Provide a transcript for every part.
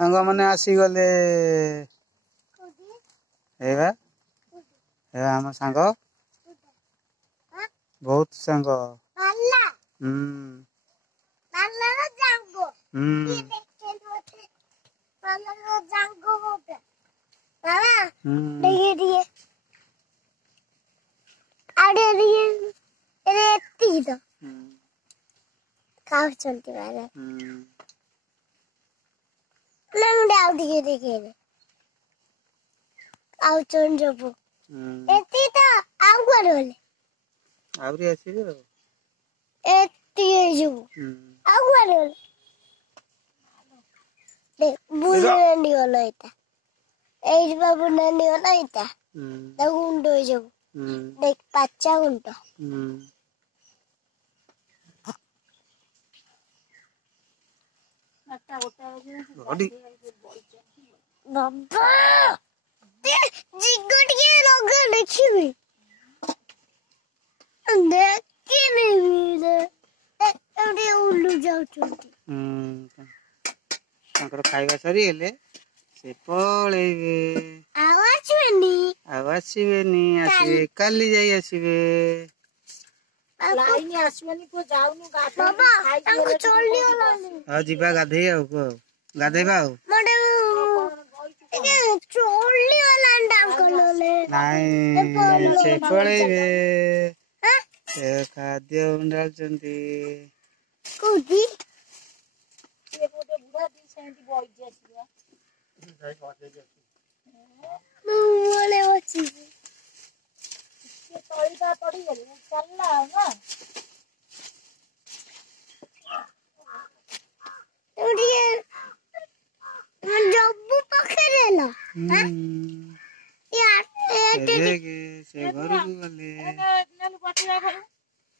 सांग मैंने आसीगले आम सांग बहुत सांग चलती वाला लंगड़े आउ दिखे देखे आउ चोन जबो एती तो आउ गरोले आवरी आसीबे एती जो आउ गरोले देख बुले नंदी वाला इता एज बाबू नंदी वाला इता दगुंडो जो देख पच्चा गुंडो बाबा जिगट के लोग देखिबे देखिने भी एवडे उल्लू जाउछंती तांकर खाइबा सरी हेले से पळेबे आवासीबेनी आसीबे काली जाई आसीबे लाइन आसवानी को जाउनु गाथा बाबा तांको चोलली होलानी आ जिबा गाधे आउ को गाधेबा आउ मडे ए चोलली होलान तांको लोले नाइ से पळेबे से खाद्य उंडाल चंती कोदी ये बोटे बुढ़ा दी सेंटी बॉय जेसिया जाई बाटे जेसी मोले वची ये तोड़ीदा पड़ी गली चलला ना उड़िए जब्बू पकड़ेला यार से घर गले नल बटिया खाऊ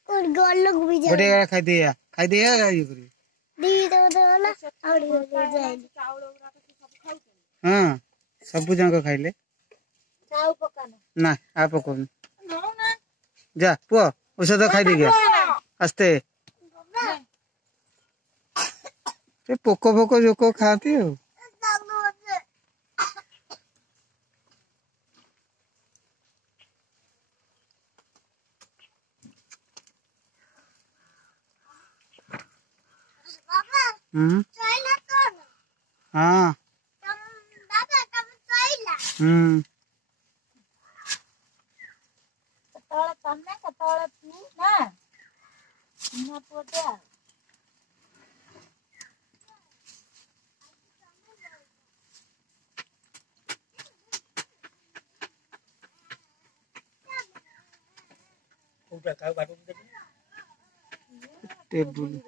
और गोलक भी जा बटिया खाई दिया ये करी दी दो वाला और जाए चावल ओरा तो सब खाऊ हां सब जंग खाइले चाव पकाना ना आ पकोन जा पुआ औषध खाई दे गया आस्ते ये पोको पोको जोको खाती हो हाँ कतोड़ तू ना ना पोटे कोटा का बाटो टेबल